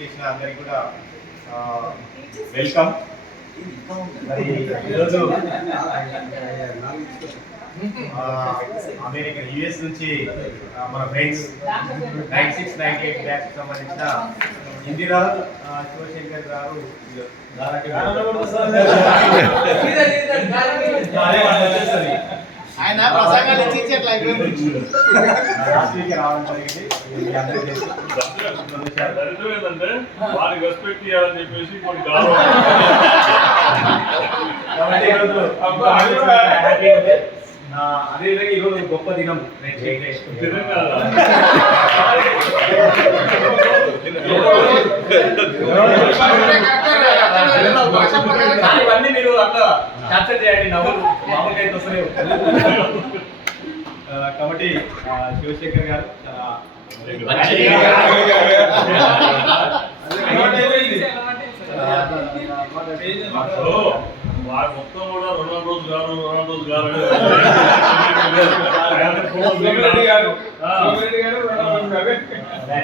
విచ్చేసిన అందరికి కూడా వెల్కమ్. మరి ఈరోజు అమెరికా యుఎస్ నుంచి మన ఫ్రెండ్స్ 9698 బ్యాచ్ సంబంధించిన ఇందిరా శివశంకర్ గారు ఆయన ప్రసంగాలు ఇచ్చేట్లా లాస్ట్ వీక్ రావడం జరిగింది. వారికి రెస్పెక్ట్ ఇవ్వాలని చెప్పేసి కొన్ని గౌరవం. కాబట్టి ఈరోజు అదేవిధంగా ఈరోజు గొప్ప దినం. ఇవన్నీ మీరు అట్లా క్యాప్చర్ చేయండి, నవ్వులు మామూలుగా అయితే వస్తలేవు. కాబట్టి శివశేఖర్ గారు చాలా వారు మొత్తం కూడా రొనాల్డోస్ గారు